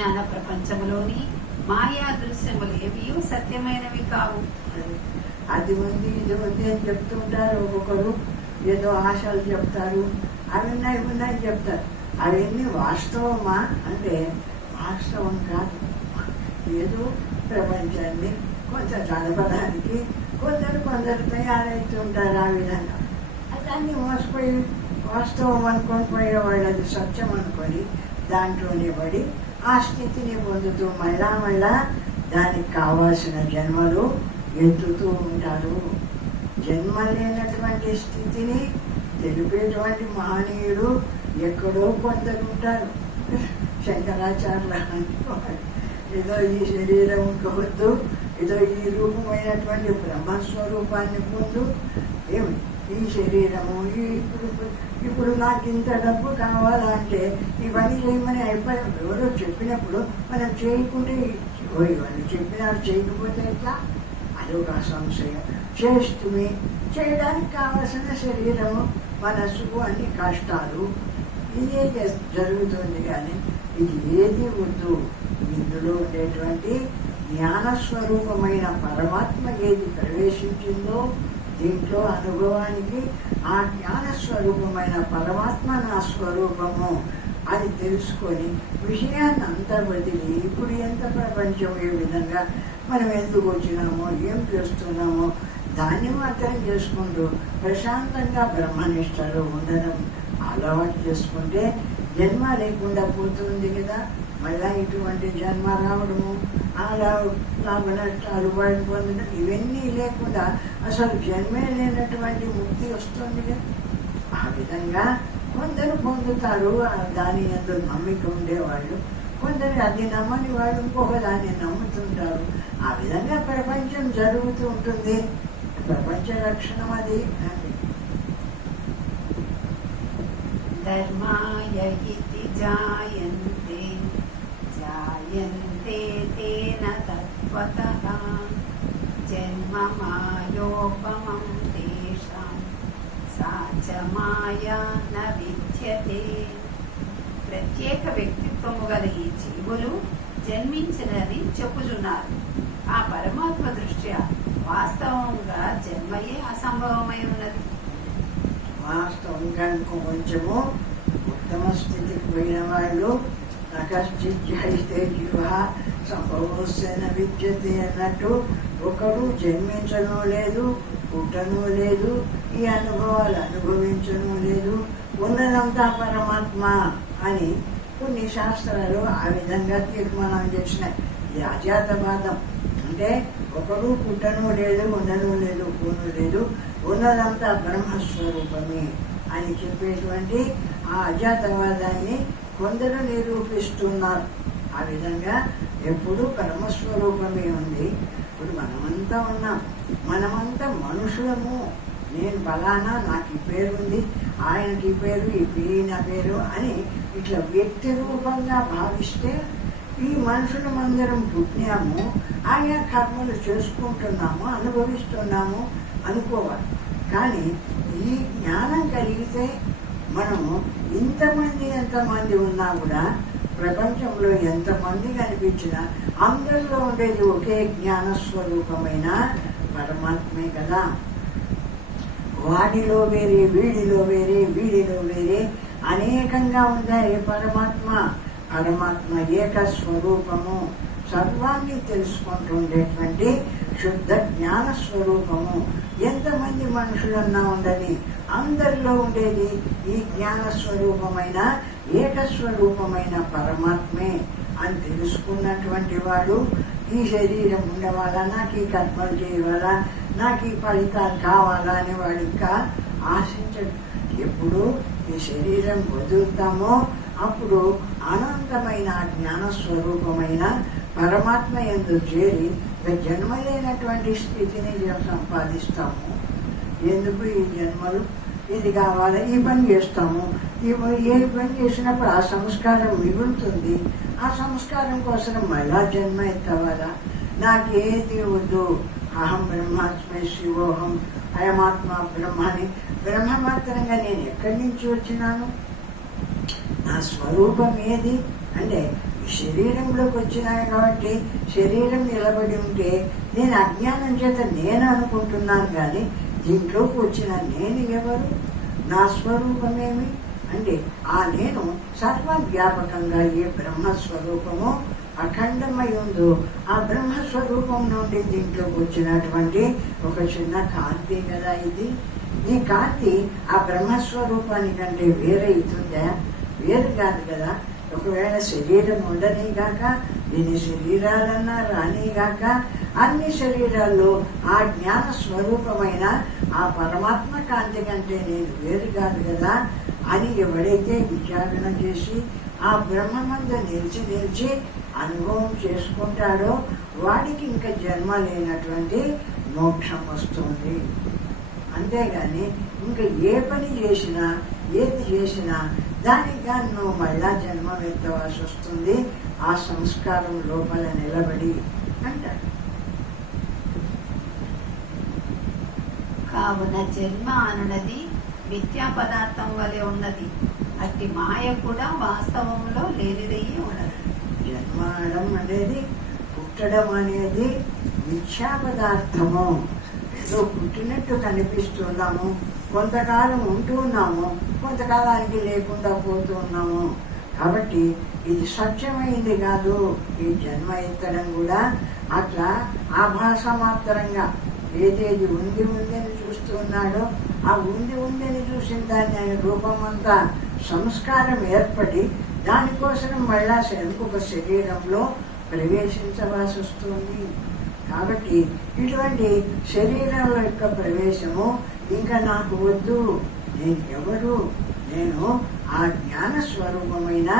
అజ్ఞాన ప్రపంచంలోని మాయా దృశ్యములు ఏవి సత్యమైనవి కావు. అది ఉంది ఇది ఉంది అని చెప్తుంటారు. ఒక్కొక్కరు ఏదో ఆశలు చెప్తారు, అవి ఉన్నాయి చెప్తారు. అవన్నీ వాస్తవమా అంటే వాస్తవం కాదు. ఏదో ప్రపంచాన్ని కొంచెం నడపడానికి కొందరు తయారవుతుంటారు. ఆ విధంగా దాన్ని మోసపోయి వాస్తవం అనుకొని పోయేవాళ్ళు అది సత్యం అనుకొని దాంట్లోనే పడి ఆ స్థితిని పొందుతూ మళ్ళా దానికి కావాల్సిన జన్మలు ఎత్తుతూ ఉంటారు. జన్మ లేనటువంటి స్థితిని తెలిపేటువంటి మహనీయుడు ఎక్కడో కొందరు ఉంటారు. శంకరాచార్యులు అనుకోవాలి, ఏదో ఈ శరీరం వద్దు, ఏదో ఈ రూపమైనటువంటి బ్రహ్మస్వరూపాన్ని పొందు. ఏమి ఈ శరీరము ఇప్పుడు నాకు ఇంత డబ్బు కావాలంటే ఇవన్నీ చేయమని అయిపోయి ఎవరో చెప్పినప్పుడు మనం చేయకుంటే వాళ్ళు చెప్పినారు చేయకపోతే ఎట్లా? అదొక సంశయం. చేస్తుమే చేయడానికి కావలసిన శరీరము మనస్సు అన్ని కష్టాలు ఇదే జరుగుతుంది. కానీ ఇది ఏది వద్దు. ఇందులో ఉండేటువంటి జ్ఞానస్వరూపమైన పరమాత్మ ఏది ప్రవేశించిందో దీంట్లో అనుభవానికి ఆ జ్ఞానస్వరూపమైన పరమాత్మ నా స్వరూపము అది తెలుసుకొని విషయాన్ని అంతా వదిలి ఇప్పుడు ఎంత ప్రపంచం ఏ విధంగా మనం ఎందుకు వచ్చినామో ఏం చేస్తున్నామో దాన్ని మాత్రం చేసుకుంటూ ప్రశాంతంగా బ్రహ్మనిష్టలో ఉండడం అలవాటు చేసుకుంటే జన్మ లేకుండా పోతుంది కదా. మళ్ళా ఇటువంటి జన్మ రావడము అలా లాభ నష్టాలు వాడిని పొందడం ఇవన్నీ లేకుండా అసలు జన్మే లేనటువంటి ముక్తి వస్తుంది కదా. ఆ విధంగా కొందరు పొందుతారు. దాని ఎందు నమ్మిక ఉండేవాళ్ళు, కొందరు అది నమ్మని వాళ్ళు ఇంకొక దాన్ని నమ్ముతుంటారు. ఆ విధంగా ప్రపంచం జరుగుతూ ఉంటుంది. ప్రపంచ లక్షణం అది. ధర్మాయ ఇతి జాయంతే జాయంతే తేన తత్వతః జన్మ మాయోపమం తేషాం సా చ మాయా న విద్యతే. ప్రత్యేక వ్యక్తిత్వము గల ఈ జీవులు జన్మించినది చెప్పుచున్నారు. ఆ పరమాత్మ దృష్ట్యా వాస్తవంగా జన్మయే అసంభవమై ఉన్నది. వాస్తవంగా కొంచెము ఉత్తమ స్థితికి పోయిన వాళ్ళు నకశ్చిత్యైతే జీవ సంభవస్యన విద్యతే అన్నట్టు ఒకడు జన్మించను లేదు, పుట్టను లేదు, ఈ అనుభవాలు అనుభవించను లేదు, ఉన్నదంతా పరమాత్మ అని కొన్ని శాస్త్రాలు ఆ విధంగా తీర్మానం చేసినాయి. ఇది అజాతవాదం. అంటే ఒకడు పుట్టను లేదు, ఉండను లేదు, పోను లేదు, ఉన్నదంతా బ్రహ్మస్వరూపమే అని చెప్పేటువంటి ఆ అజాతవాదాన్ని కొందరు నిరూపిస్తున్నారు. ఆ విధంగా ఎప్పుడు బ్రహ్మస్వరూపమే ఉంది. ఇప్పుడు మనమంతా ఉన్నాం, మనమంతా మనుషులము. నేను ఫలానా, నాకు ఈ పేరు ఉంది, ఆయనకి ఈ పేరు, ఈయన పేరు అని ఇట్లా వ్యక్తి రూపంగా భావిస్తే ఈ మనుషులమందరం పుట్టినాము, ఆయా కర్మలు చేసుకుంటున్నాము, అనుభవిస్తున్నాము అనుకోవాలి. కానీ ఈ జ్ఞానం కలిగితే మనము ఎంతమంది ఉన్నా కూడా ప్రపంచంలో ఎంతమంది కనిపించినా అందరిలో ఉండేది ఒకే జ్ఞానస్వరూపమైన పరమాత్మే కదా. వాడిలో వేరే, వీడిలో వేరే, వీడిలో వేరే అనేకంగా ఉన్నాయి పరమాత్మ. పరమాత్మ ఏక స్వరూపము, సర్వాన్ని తెలుసుకుంటూ ఉండేటువంటి శుద్ధ జ్ఞాన స్వరూపము. ఎంతమంది మనుషులన్నా ఉండని అందరిలో ఉండేది ఈ జ్ఞాన స్వరూపమైన ఏకస్వరూపమైన పరమాత్మే అని తెలుసుకున్నటువంటి వాడు ఈ శరీరం ఉండవాలా, నాకు ఈ కర్మలు చేయాలా, నాకు ఈ ఫలితాలు కావాలా అని వాడు ఇంకా ఆశించడు. ఎప్పుడు ఈ శరీరం వదులుతామో అప్పుడు అనంతమైన జ్ఞానస్వరూపమైన పరమాత్మ యందు చేరి జన్మలేనటువంటి స్థితిని సంపాదిస్తాము. ఎందుకు ఈ జన్మలు? ఇది కావాలి, ఈ పని చేస్తాము. ఏ పని చేసినప్పుడు ఆ సంస్కారం మిగులుతుంది. ఆ సంస్కారం కోసం మళ్ళా జన్మ ఎత్తవాలా? నాకేది వద్దు, అహం బ్రహ్మాస్మి శివోహం, అయమాత్మ బ్రహ్మని. బ్రహ్మమాత్రంగా నేను ఎక్కడి నుంచి వచ్చినాను? నా స్వరూపం ఏది అంటే ఈ శరీరంలోకి వచ్చినాయి కాబట్టి శరీరం నిలబడి ఉంటే నేను అజ్ఞానం చేత నేను అనుకుంటున్నాను, కానీ దీంట్లోకి వచ్చిన నేను ఎవరు, నా స్వరూపమేమి అంటే ఆ నేను సర్వవ్యాపకంగా ఏ బ్రహ్మస్వరూపము అఖండమై ఉందో ఆ బ్రహ్మస్వరూపం నుండి దీంట్లోకి వచ్చినటువంటి ఒక చిన్న కాంతి కదా ఇది. ఈ కాంతి ఆ బ్రహ్మస్వరూపానికంటే వేరే అవుతుందా? వేరు కాదు కదా. ఒకవేళ శరీరం ఉండనిగాక, ఎన్ని శరీరాలన్నా రానిగాక, అన్ని శరీరాల్లో ఆ జ్ఞాన స్వరూపమైన ఆ పరమాత్మ కాంతి కంటే నేను వేరు కాదు కదా అని ఎవడైతే విచారణ చేసి ఆ బ్రహ్మమందు నిలిచి అనుభవం చేసుకుంటాడో వాడికి ఇంకా జన్మ లేనటువంటి మోక్షం వస్తుంది. అంతేగాని ఇంకా ఏ పని చేసినా ఏది చేసినా దానికి కానీ నువ్వు మళ్ళా జన్మ ఎత్తవలసి వస్తుంది, ఆ సంస్కారం లోపల నిలబడి అంటాడు. కావున జన్మ అనున్నది మిథ్యా పదార్థం వలె ఉన్నది, అట్టి మాయ కూడా వాస్తవంలో లేనిదయ్యే ఉన్నది. జన్మడం అనేది, పుట్టడం అనేది మిథ్యా పదార్థము. ఏదో పుట్టినట్టు కనిపిస్తున్నాము, కొంతకాలం ఉంటూ ఉన్నాము, కొంతకాలానికి లేకుండా పోతూ ఉన్నాము. కాబట్టి ఇది స్వచ్ఛమైంది కాదు. ఈ జన్మ ఎత్తడం కూడా అట్లా ఆభాస మాత్రంగా ఏదేది ఉంది అని చూస్తూ ఉన్నాడో ఆ ఉంది చూసిన దాన్ని ఆయన రూపమంతా సంస్కారం ఏర్పడి దానికోసం మళ్ళా ఇంకొక శరీరంలో ప్రవేశించవలసి వస్తుంది. కాబట్టి ఇటువంటి శరీరంలో యొక్క ప్రవేశము ఇంకా నాకు వద్దు. నేను ఎవరు? నేను ఆ జ్ఞాన స్వరూపమైన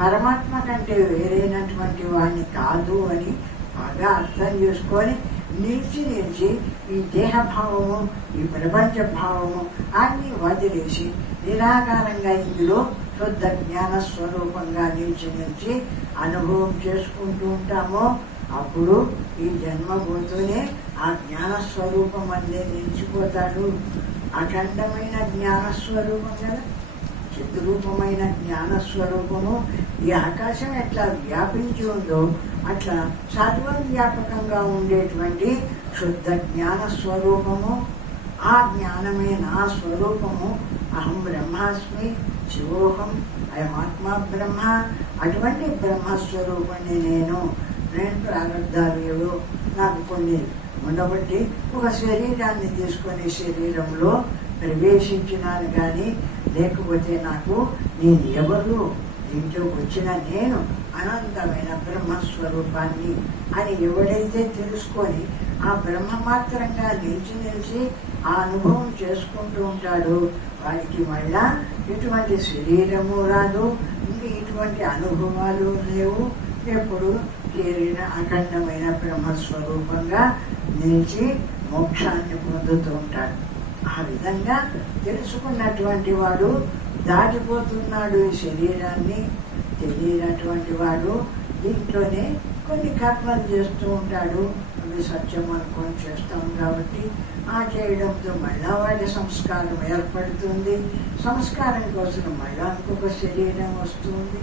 పరమాత్మ కంటే వేరైనటువంటి వాడిని కాదు అని బాగా అర్థం చేసుకొని నిలిచి ఈ దేహభావము, ఈ ప్రపంచ భావము అన్ని వదిలేసి నిరాకారంగా ఇందులో శుద్ధ జ్ఞాన స్వరూపంగా నిలిచి అనుభవం చేసుకుంటూ ఉంటామో అప్పుడు ఈ జన్మ పోతూనే ఆ జ్ఞాన స్వరూపం అందే నిలిచిపోతాడు. అఖండమైన జ్ఞాన స్వరూపం కదా, చిద్రూపమైన జ్ఞాన స్వరూపము. ఈ ఆకాశం ఎట్లా వ్యాపించి ఉందో అట్లా సర్వవ్యాపకంగా ఉండేటువంటి శుద్ధ జ్ఞాన స్వరూపము. ఆ జ్ఞానమే నా స్వరూపము. అహం బ్రహ్మాస్మి, శివోహం, అయమాత్మ బ్రహ్మ. అటువంటి బ్రహ్మస్వరూపాన్ని నేను ప్రారంధాలు ఏవో నాకు కొన్ని ఉండబట్టి ఒక శరీరాన్ని తీసుకొని శరీరంలో ప్రవేశించినాను, కానీ లేకపోతే నాకు నేను ఎవరు, దీంట్లోకి వచ్చిన నేను అనంతమైన బ్రహ్మస్వరూపాన్ని అని ఎవడైతే తెలుసుకొని ఆ బ్రహ్మ మాత్రంగా నిలిచి ఆ అనుభవం చేసుకుంటూ ఉంటాడో వాడికి మళ్ళా ఇటువంటి శరీరము రాదు, ఇంకా ఇటువంటి అనుభవాలు లేవు. ఎప్పుడు చేరిన అఖండమైన బ్రహ్మస్వరూపంగా నిలిచి మోక్షాన్ని పొందుతూ ఉంటాడు. ఆ విధంగా తెలుసుకున్నటువంటి వాడు దాటిపోతున్నాడు ఈ శరీరాన్ని. తెలియనటువంటి వాడు దీంట్లోనే కొన్ని కర్మలు చేస్తూ ఉంటాడు. అవి సత్యం అనుకొని చేస్తాం కాబట్టి ఆ చేయడంతో మళ్ళా వాడి సంస్కారం ఏర్పడుతుంది. సంస్కారం కోసం మళ్ళా ఇంకొక శరీరం వస్తుంది.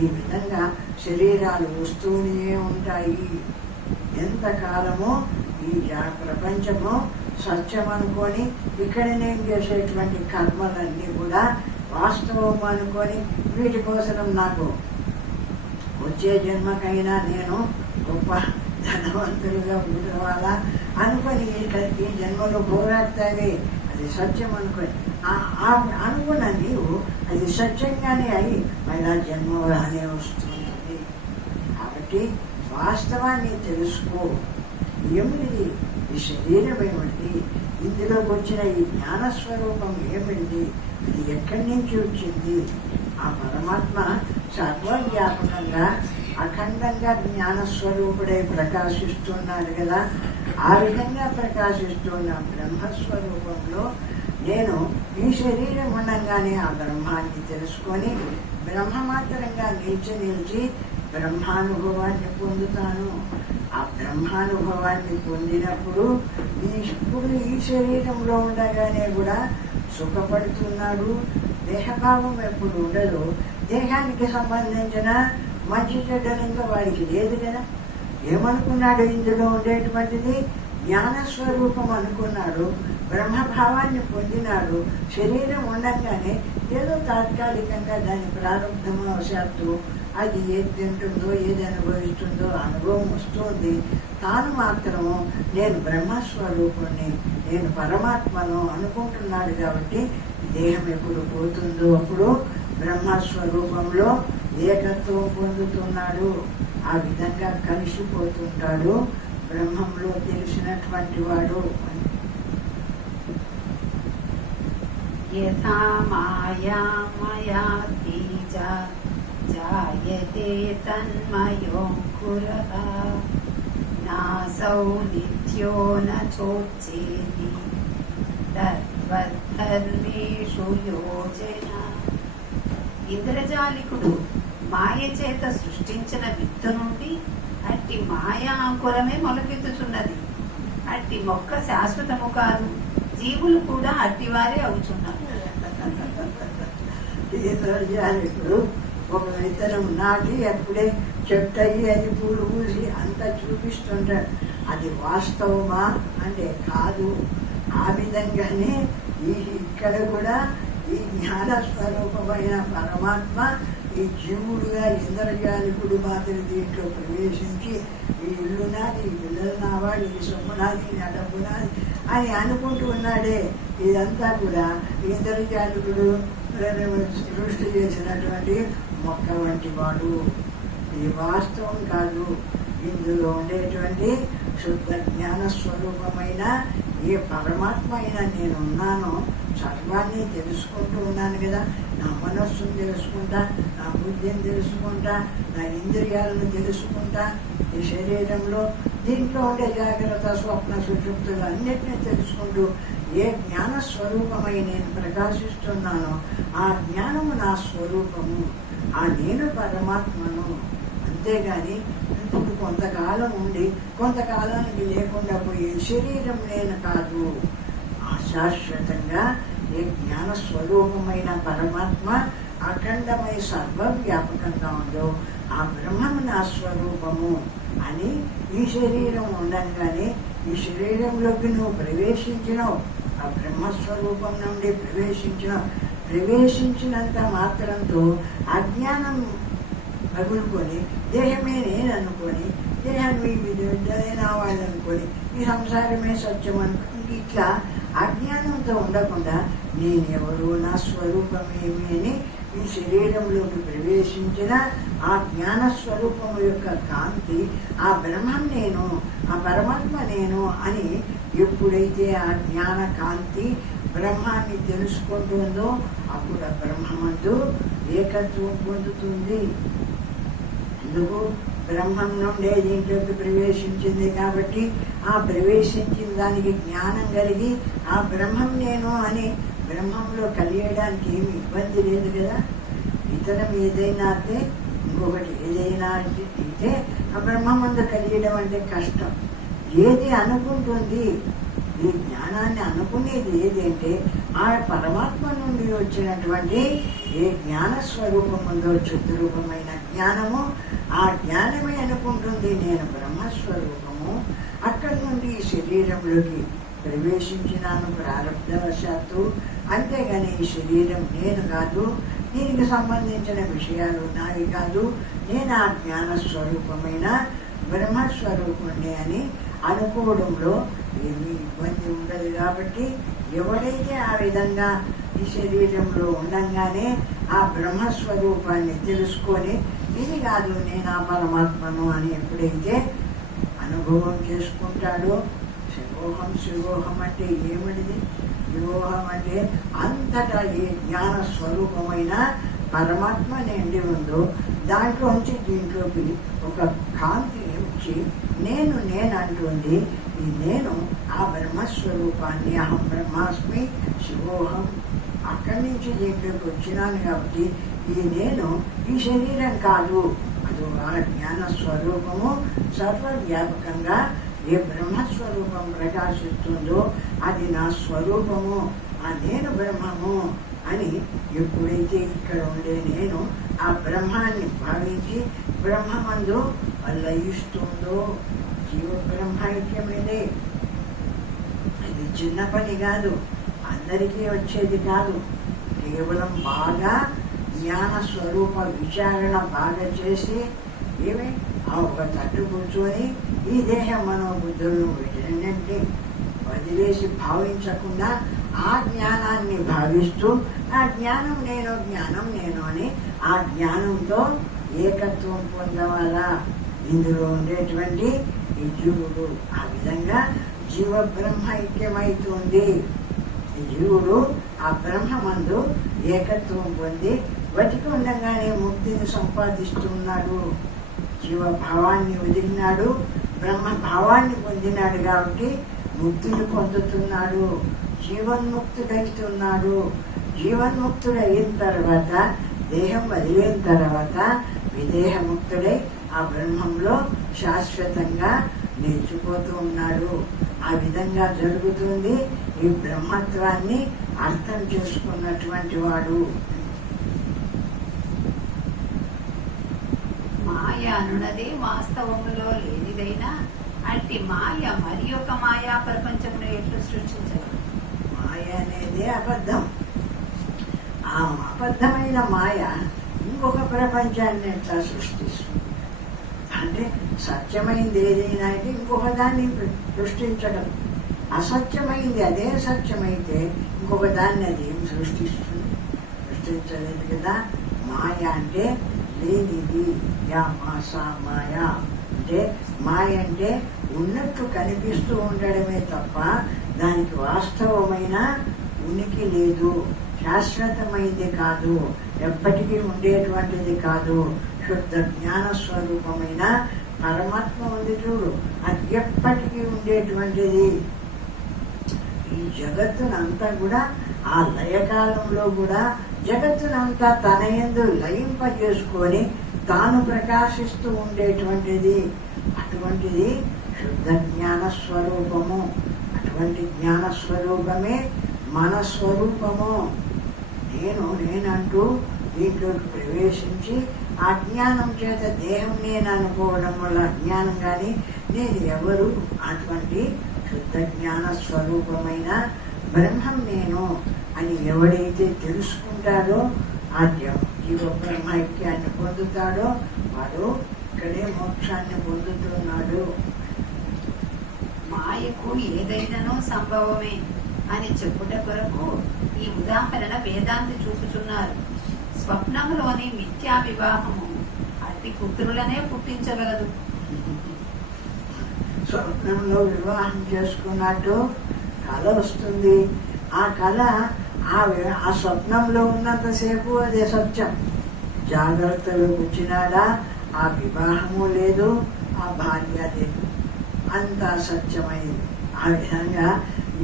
ఈ విధంగా శరీరాలు వస్తూనే ఉంటాయి. ఎంతకాలమో ఈ ప్రపంచము సత్యం అనుకొని ఇక్కడ నేను చేసేటువంటి కర్మలన్నీ కూడా వాస్తవం అనుకొని వీటి కోసం నాకు వచ్చే జన్మకైనా నేను గొప్ప ధనవంతులుగా ఉండవాలా అనుకొని ఈ జన్మలో పోరాడతావే, అది సత్యం అనుకొని అనుకున్న నీవు అది సత్యంగానే అయి మళ్ళా జన్మనే వస్తుంది. కాబట్టి వాస్తవాన్ని తెలుసుకో. ఏమిటిది? ఈ శరీరం ఏమిటిది? ఇందులోకి వచ్చిన ఈ జ్ఞానస్వరూపం ఏమిటిది? ఇది ఎక్కడి నుంచి వచ్చింది? ఆ పరమాత్మ సర్వవ్యాపకంగా అఖండంగా జ్ఞానస్వరూపుడై ప్రకాశిస్తున్నాడు కదా. ఆ విధంగా ప్రకాశిస్తున్న బ్రహ్మస్వరూపంలో నేను ఈ శరీరం ఉండగానే ఆ బ్రహ్మాన్ని తెలుసుకొని బ్రహ్మమాత్రంగా నిలిచి బ్రహ్మానుభవాన్ని పొందుతాను. ఆ బ్రహ్మానుభవాన్ని పొందినప్పుడు ఇప్పుడు ఈ శరీరంలో ఉండగానే కూడా సుఖపడుతున్నాడు. దేహభావం ఎప్పుడు ఉండదు. దేహానికి సంబంధించిన మంచి చెడ్డలు ఇంకా వాడికి లేదు కదా. ఏమనుకున్నాడు? ఇందులో ఉండేటువంటిది జ్ఞానస్వరూపం అనుకున్నాడు, బ్రహ్మభావాన్ని పొందినాడు. శరీరం ఉండగానే ఏదో తాత్కాలికంగా దాని ప్రారంభవశాత్తు అది ఏది తింటుందో ఏది అనుభవిస్తుందో అనుభవం వస్తుంది. తాను మాత్రము నేను బ్రహ్మస్వరూపుణ్ణి, నేను పరమాత్మను అనుకుంటున్నాడు. కాబట్టి దేహం ఎప్పుడు పోతుందో అప్పుడు బ్రహ్మస్వరూపంలో ఏకత్వం పొందుతున్నాడు. ఆ విధంగా కలిసిపోతుంటాడు, బ్రహ్మంలో తెలిసినటువంటి వాడు. యథా మాయా మయా బీజ జాయతే తన్మయోంకురః నాసౌ నిత్యో న చోచ్చేతి తద్వద్ధర్మేషు యోజన. ఇంద్రజాలికుడు మాయ చేత సృష్టించిన విత్తు నుండి అట్టి మాయా అంకురమే మొలకెత్తుచున్నది. అట్టి మొక్క శాశ్వతము కాదు, జీవులు కూడా అట్టివారే అవుతున్నారు. ఇంద్రజాలికుడు ఒక విత్తనం నాటి అప్పుడే చెట్టు అయ్యి అది పూలు పూసి అంతా చూపిస్తుంటాడు. అది వాస్తవమా అంటే కాదు. ఆ విధంగానే ఇక్కడ కూడా ఈ జ్ఞాన స్వరూపమైన పరమాత్మ ఈ జీవుడుగా ఇంద్రజాలికుడు మాత్రం దీంట్లో ప్రవేశించి ఈ ఇల్లు నాది, ఈ పిల్లలు నావాడు, ఈ సొమ్ము నాది, ఈ డబ్బు నాది అని అనుకుంటూ ఉన్నాడే. ఇదంతా కూడా ఇంద్రజాలికుడు సృష్టి చేసినటువంటి మొక్క వంటి వాడు. ఇది వాస్తవం కాదు. ఇందులో ఉండేటువంటి శుద్ధ జ్ఞాన స్వరూపమైన ఏ పరమాత్మ అయినా నేను ఉన్నానో సర్వాన్ని తెలుసుకుంటూ ఉన్నాను కదా. నా మనస్సును తెలుసుకుంటా, నా బుద్ధిని తెలుసుకుంటా, నా ఇంద్రియాలను తెలుసుకుంటా, ఈ శరీరంలో దీంట్లో ఉండే జాగ్రత్త స్వప్న సుషుప్తులు అన్నిటినీ తెలుసుకుంటూ ఏ జ్ఞాన స్వరూపమై నేను ప్రకాశిస్తున్నానో ఆ జ్ఞానము నా స్వరూపము, ఆ నేను పరమాత్మను. అంతేగాని ఇప్పుడు కొంతకాలం ఉండి కొంతకాలానికి లేకుండా పోయే శరీరం నేను కాదు. అశాశ్వతంగా ఏ జ్ఞాన స్వరూపమైన పరమాత్మ అఖండమై సర్వవ్యాపకంగా ఉందో ఆ బ్రహ్మము నా స్వరూపము అని ఈ శరీరం ఉండగానే ఈ శరీరంలోకి నువ్వు ప్రవేశించినావు. ఆ బ్రహ్మస్వరూపం నుండి ప్రవేశించినంత మాత్రంతో అజ్ఞానం పగులుకొని దేహమే నేను అనుకొని, దేహం మీ బిడ్డలైన వాళ్ళు అనుకొని, ఈ సంసారమే సత్యం అనుకుని ఇట్లా అజ్ఞానంతో ఉండకుండా నేనెవరు, నా స్వరూపమేమి అని ఈ శరీరంలోకి ప్రవేశించిన ఆ జ్ఞాన స్వరూపం యొక్క కాంతి, ఆ బ్రహ్మం నేను, ఆ పరమాత్మ నేను అని ఎప్పుడైతే ఆ జ్ఞాన కాంతి బ్రహ్మాన్ని తెలుసుకుంటుందో అప్పుడు ఆ బ్రహ్మమందు ఏకత్వం పొందుతుంది. ఎందుకు? బ్రహ్మం నుండే దీంట్లోకి ప్రవేశించింది కాబట్టి ఆ ప్రవేశించిన దానికి జ్ఞానం కలిగి ఆ బ్రహ్మం నేను అని బ్రహ్మంలో కలియడానికి ఏమి ఇబ్బంది లేదు కదా. ఇతరం ఏదైనా అయితే ఇంకొకటి ఏదైనా అయితే ఆ బ్రహ్మం ముందు కలియడం అంటే కష్టం. ఏది అనుకుంటుంది, ఈ జ్ఞానాన్ని అనుకునేది ఏదంటే ఆ పరమాత్మ నుండి వచ్చినటువంటి ఏ జ్ఞాన స్వరూపం ఉందో చిద్రూపమైన జ్ఞానము, ఆ జ్ఞానమే అనుకుంటుంది నేను బ్రహ్మస్వరూపము. అక్కడి నుండి ఈ శరీరంలోకి ప్రవేశించినాను ప్రారంభవశాత్తు. అంతేగాని ఈ శరీరం నేను కాదు, దీనికి సంబంధించిన విషయాలు నావి కాదు, నేను ఆ జ్ఞాన స్వరూపమైన బ్రహ్మస్వరూపుణ్ణి అని అనుకోవడంలో ఏమీ ఇబ్బంది ఉండదు. కాబట్టి ఎవడైతే ఆ విధంగా ఈ శరీరంలో ఉండగానే ఆ బ్రహ్మస్వరూపాన్ని తెలుసుకొని ఇది కాదు నేను ఆ పరమాత్మను అని ఎప్పుడైతే అనుభవం చేసుకుంటాడో, శివోహం శివోహం అంటే ఏమిటిది? శివోహం అంటే అంతటా ఏ జ్ఞాన స్వరూపమైన పరమాత్మ నిండి ఉందో దాంట్లోంచి దీంట్లోకి ఒక కాంతి వచ్చి నేను అంటుంది. ఈ నేను ఆ బ్రహ్మస్వరూపాన్ని అహం బ్రహ్మాస్మి శివోహం అక్కడి నుంచి దీంట్లోకి వచ్చినాను. కాబట్టి ఈ నేను ఈ శరీరం కాదు, అది ఆ జ్ఞాన స్వరూపము సర్వవ్యాపకంగా ఏ బ్రహ్మస్వరూపం ప్రకాశిస్తుందో అది నా స్వరూపము, ఆ నేను బ్రహ్మము అని ఎప్పుడైతే ఇక్కడ ఉండే నేను ఆ బ్రహ్మాన్ని భావించి బ్రహ్మమందు లయిస్తుందో జీవ బ్రహ్మైక్యమేదే. ఇది చిన్న పని కాదు, అందరికీ వచ్చేది కాదు. కేవలం బాగా జ్ఞాన స్వరూప విచారణ బాగా చేసి ఏమి ఆ ఒక తట్టు కూర్చొని ఈ దేహ మనోబుద్ధులను వీటినంటే వదిలేసి భావించకుండా ఆ జ్ఞానాన్ని భావిస్తూ ఆ జ్ఞానం నేను అని ఆ జ్ఞానంతో ఏకత్వం పొందవాలా ఇందులో ఉండేటువంటి ఈ జీవుడు. ఆ విధంగా జీవ బ్రహ్మ ఐక్యమైతుంది. ఈ జీవుడు ఆ బ్రహ్మమందు ఏకత్వం పొంది బతికి ఉండగానే ముక్తిని సంపాదిస్తున్నాడు. జీవభావాన్ని వదిలినాడు, బ్రహ్మభావాన్ని పొందినాడు కాబట్టి ముక్తిని పొందుతున్నాడు, జీవన్ముక్తుడైతున్నాడు. జీవన్ముక్తుడైన తర్వాత దేహం వదిలిన తర్వాత విదేహముక్తుడై ఆ బ్రహ్మంలో శాశ్వతంగా నిలిచిపోతూ ఉన్నాడు. ఆ విధంగా జరుగుతుంది. ఈ బ్రహ్మత్వాన్ని అర్థం చేసుకున్నటువంటి వాడు. మాయ అనున్నది వాస్తవములో లేనిదైనా అట్టి మాయ మరి ఒక మాయా ప్రపంచమును ఎట్లు సృష్టించగలదు? మాయ అనేది అబద్ధం. ఆ అబద్ధమైన మాయ ఇంకొక ప్రపంచాన్ని ఎట్లా సృష్టిస్తుంది? అంటే సత్యమైంది ఏదైనా అంటే ఇంకొక దాన్ని సృష్టించడం. అసత్యమైంది అదే సత్యమైతే ఇంకొక దాన్ని అది ఏం సృష్టిస్తుంది? సృష్టించలేదు కదా. మాయ అంటే లేనిది. యా మాసా మాయ అంటే మాయ అంటే ఉన్నట్టు కనిపిస్తూ ఉండడమే తప్ప దానికి వాస్తవమైన ఉనికి లేదు, శాశ్వతమైంది కాదు, ఎప్పటికీ ఉండేటువంటిది కాదు. శుద్ధ జ్ఞాన స్వరూపమైన పరమాత్మ ఉంది చూడు, అది ఎప్పటికీ ఉండేటువంటిది. ఈ జగత్తునంతా కూడా ఆ లయకాలంలో కూడా జగత్తునంతా తన యందు లయింపజేసుకొని తాను ప్రకాశిస్తూ ఉండేటువంటిది. అటువంటిది శుద్ధ జ్ఞాన స్వరూపము. అటువంటి జ్ఞాన స్వరూపమే మన స్వరూపము. నేనంటూ దీంట్లోకి ప్రవేశించి ఆ జ్ఞానం చేత దేహం నేను అనుకోవడం వల్ల అజ్ఞానం కానీ నేను ఎవరు? అటువంటి శుద్ధ జ్ఞాన స్వరూపమైన బ్రహ్మం నేను అని ఎవడైతే తెలుసుకుంటాడో ఆ జీవ బ్రహ్మైక్యాన్ని పొందుతాడో వాడు ఇక్కడే మోక్షాన్ని పొందుతున్నాడు. మాయకు ఏదైనానో సంభవమే అని చెప్పుట కొరకు ఈ ఉదాహరణ వేదాంతి చూపుచున్నారు. స్వప్నంలోని మిథ్యా వివాహము అట్టి పుత్రులనే పుట్టించగలదు. స్వప్నంలో వివాహం చేసుకున్నట్టు కళ వస్తుంది. ఆ కళ ఆ స్వప్నంలో ఉన్నంతసేపు అదే సత్యం. జాగ్రత్తలో కూర్చున్నాడా ఆ వివాహము లేదు, ఆ భార్య లేదు, అంతా సత్యమైంది. ఆ విధంగా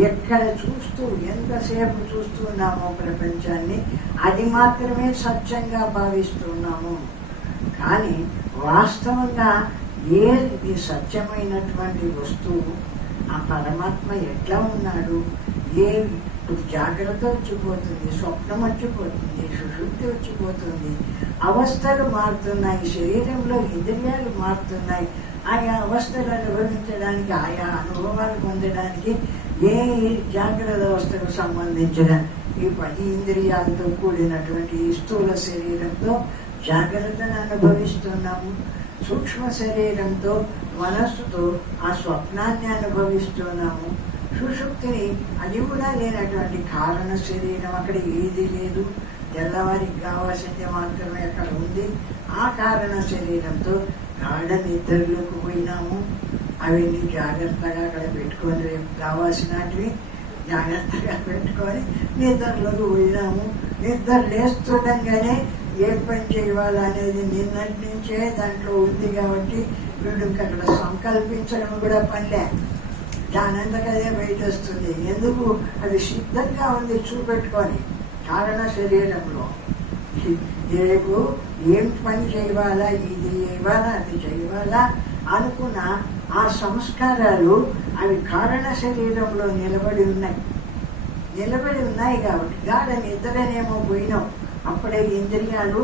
ఎక్కడ చూస్తూ ఎంతసేపు చూస్తున్నామో ప్రపంచాన్ని అది మాత్రమే సత్యంగా భావిస్తున్నాము. కానీ వాస్తవంగా ఏది సత్యమైనటువంటి వస్తువు ఆ పరమాత్మ ఎట్లా ఉన్నాడు? ఇప్పుడు జాగ్రత్త వచ్చిపోతుంది, స్వప్నం వచ్చిపోతుంది, సుషుప్తి వచ్చిపోతుంది, అవస్థలు మారుతున్నాయి, శరీరంలో ఇంద్రియాలు మారుతున్నాయి. ఆయా అవస్థలు అనుభవించడానికి, ఆయా అనుభవాలు పొందడానికి ఏ జాగ్రత్త అవస్థకు సంబంధించిన ఈ 10 ఇంద్రియాలతో కూడినటువంటి స్థూల శరీరంతో జాగ్రత్తను అనుభవిస్తున్నాము. సూక్ష్మ శరీరంతో మనస్సుతో ఆ స్వప్నాన్ని అనుభవిస్తున్నాము. సుషుప్తిని అది కూడా లేనటువంటి కారణ శరీరం, అక్కడ ఏది లేదు, తెల్లవారికి కావాల్సింది మాత్రమే అక్కడ ఉంది. ఆ కారణ శరీరంతో గాఢ నిద్రలోకి పోయినాము. అవన్నీ జాగ్రత్తగా అక్కడ పెట్టుకొని రేపు కావాల్సినవి జాగ్రత్తగా పెట్టుకొని నిద్రలోకి పోయినాము. నిద్ర లేస్తుండగానే ఏ పని చేయాలనేది నిన్నటి నుంచే దాంట్లో ఉంది కాబట్టి వీడు అక్కడ సంకల్పించడం కూడా పనిలే, దానంతకదే బయట వస్తుంది. ఎందుకు? అది సిద్ధంగా ఉంది చూపెట్టుకొని కారణ శరీరంలో. రేపు ఏం పని చేయాలా, ఇది చేయాలా, అది చేయాలా అనుకున్న ఆ సంస్కారాలు అవి కారణ శరీరంలో నిలబడి ఉన్నాయి కాబట్టి గాఢ నిద్రనేమో పోయినాం. అప్పుడే ఇంద్రియాలు